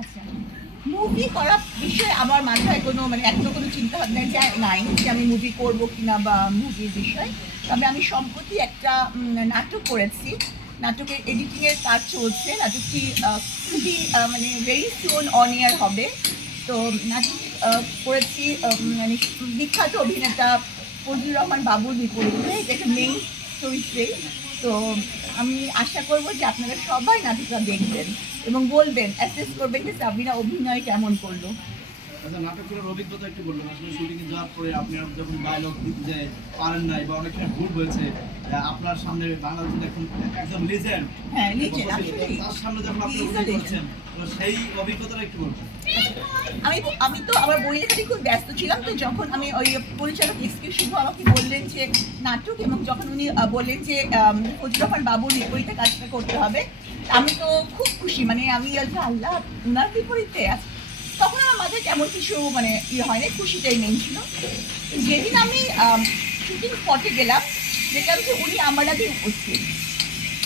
আচ্ছা। মুভি করার বিষয়ে আমার মাথায় কোনো মানে এখনও কোনো চিন্তা ভাবনা যায় নাই যে আমি মুভি করব কিনা বা মুভির বিষয়। তবে আমি সম্প্রতি একটা নাটক করেছি। নাটকের এডিটিংয়ের কাজ চলছে। নাটকটি খুবই মানে ভেরি সুন অন ইয়ার হবে। তো নাটক করেছি মানে বিখ্যাত অভিনেতা ফজলুর রহমান বাবুর বিপরীতে। একটা মেইন চরিত্রে তো আমি আশা করব যে আপনারা সবাই নাটকটা দেখবেন এবং বলবেন অ্যাসেস করবেন যে সাবিনা অভিনয় কেমন করল। আচ্ছা নাটকের অভিজ্ঞতা একটু বলবেন। আসলে শুটিং যাওয়ার পরে আপনি যখন ডায়লগ দিতে যে পারেন নাই বা অনেক সময় ভুল হয়েছে আপনার সামনে বাংলাদেশের এখন একদম লিজেন্ড হ্যাঁ তার সামনে যখন আপনি. করছেন তো সেই অভিজ্ঞতাটা একটু বলবেন। আমি আমি তো আমার বই লেখাতে খুব ব্যস্ত ছিলাম তো যখন আমি ওই পরিচালক এস কে শুভ আমাকে বললেন যে নাটক এবং যখন উনি বললেন যে ফজলুর বাবুর বিপরীতে কাজটা করতে হবে আমি তো খুব খুশি। মানে আমি আল্লাহ উনার বিপরীতে? আছে তেমন কিছু মানে ইয়ে হয় না খুশিটাই মেন ছিল। যেদিন আমি শুটিং স্পটে গেলাম, দেখলাম যে উনি আমার আগে উপস্থিত।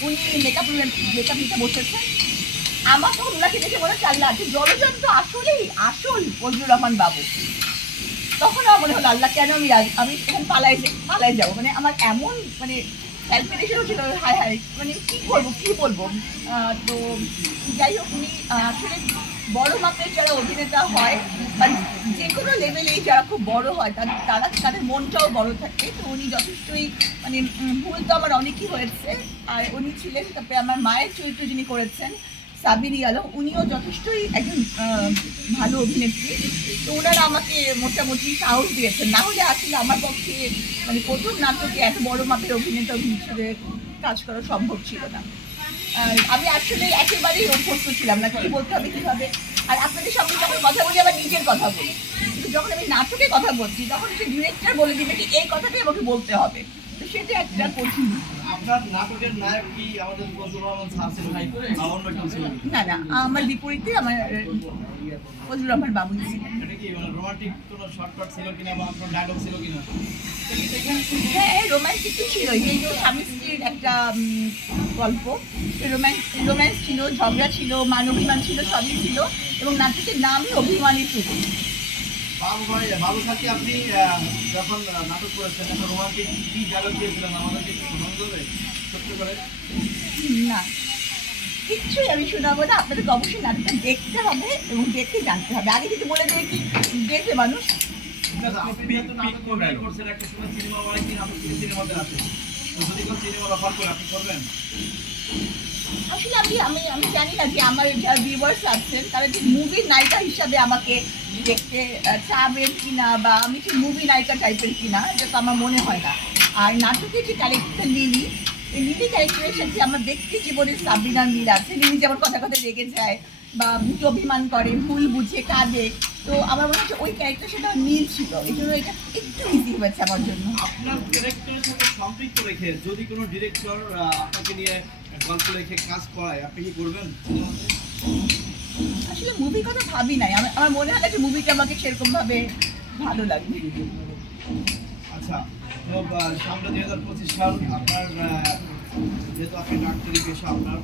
উনি মেকআপ মেকআপ নিতে বসেছেন আমার তো ওনাকে দেখে মনে হচ্ছে আল্লাহ, যে জলজন তো আসলেই, আসল ফজলুর রহমান বাবু। তখন আমার মনে হলো, আল্লাহ, কেন আমি আমি তখন পালাই পালাই যাব? মানে আমার এমন মানে ক্যালকুলেশনও ছিল, হায় হায় মানে কী করব কী বলব? তো যাই হোক, উনি আসলে বড় মাপের যারা অভিনেতা হয় মানে যে কোনো লেভেলেই যারা খুব বড় হয় তাদের তারা, তাদের মনটাও বড় থাকে। তো উনি যথেষ্টই মানে ভুল তো আমার অনেকই হয়েছে। আর উনি ছিলেন, তারপরে আমার মায়ের চরিত্র যিনি করেছেন সাবিরি আলম, উনিও যথেষ্টই একজন ভালো অভিনেত্রী। তো ওনারা আমাকে মোটামুটি সাহস দিয়েছেন। না হলে আসলে আমার পক্ষে মানে প্রথম নাটকে এত বড় মাপের অভিনেতা হিসেবে কাজ করা সম্ভব ছিল না। আমি আসলে একেবারেই অভ্যস্ত ছিলাম না, কি বলতে হবে, কীভাবে। আর আপনাদের সঙ্গে যখন কথা বলি, আবার নিজের কথা বলি। কিন্তু যখন আমি নাটকে কথা বলছি, তখন সে ডিরেক্টর বলে দিবে কি এই কথাটাই আমাকে বলতে হবে। তো সেটা একটা কঠিন আপনার নাটকের নায়ক কি আমাদের ফজলুর রহমান স্যার ছিল ভাই না অন্য কেউ ছিল না না আমার বিপরীতে আমার ফজলুর রহমান বাবু ছিলেন। এটা কি মানে রোমান্টিক কোনো শর্টকাট ছিল কিনা বা আপনার ডায়লগ ছিল কিনা? হ্যাঁ রোম্যান্টিক তো ছিল। যেহেতু স্বামী স্ত্রীর একটা গল্প। রোম্যান্স রোম্যান্স ছিল ঝগড়া ছিল মান অভিমান ছিল সবই ছিল। এবং নাটকের নামই অভিমানী টুকু বাবু ভাই বাবু স্যারকে আপনি যখন নাটক করেছেন রোমান্টিক কি ডায়লগ দিয়েছিলেন? আমাদেরকে একটু করে? না। কিচ্ছুই আমি শোনাবো না। আপনাদেরকে অবশ্যই নাটকটা দেখতে হবে এবং দেখে জানতে হবে। আগে কিছু বলে দেবে কি দেখবে মানুষ একটা সিনেমা আছে? তো যদি কোনো সিনেমা অফার করে আপনি করবেন? আসলে আমি আমি আমি জানি না যে আমার যারা ভিউয়ার্স আছেন, তারা যে মুভির নায়িকা হিসাবে আমাকে দেখতে চাবেন কিনা বা আমি কি মুভি নায়িকা টাইপের কিনা, এটা তো আমার মনে হয় না। আর নাটকে যে ক্যারেক্টার লিলি এই লিলি ক্যারেক্টারের সাথে আমার ব্যক্তি জীবনের সাবিনার মিল আছে। লিলি যেমন কথা কথা রেগে যায় বা মুখে অভিমান করে ভুল বুঝে কাঁদে। তো আমার মনে হচ্ছে ওই ক্যারেক্টার সেটা মিল ছিল। এই জন্য এটা একটু ইজি হয়েছে আমার জন্য। আপনার ক্যারেক্টারের সাথে সম্পৃক্ত রেখে যদি কোনো ডিরেক্টর আপনাকে নিয়ে গল্প লেখে কাজ করায় আপনি কি করবেন? আসলে মুভির কথা ভাবি নাই। আমার মনে হয় যে মুভিটা আমাকে সেরকমভাবে ভালো লাগবে আচ্ছা তো সামনে দুই হাজার পঁচিশ সাল আপনার যেহেতু আপনি ডাক্তারি পেশা আপনার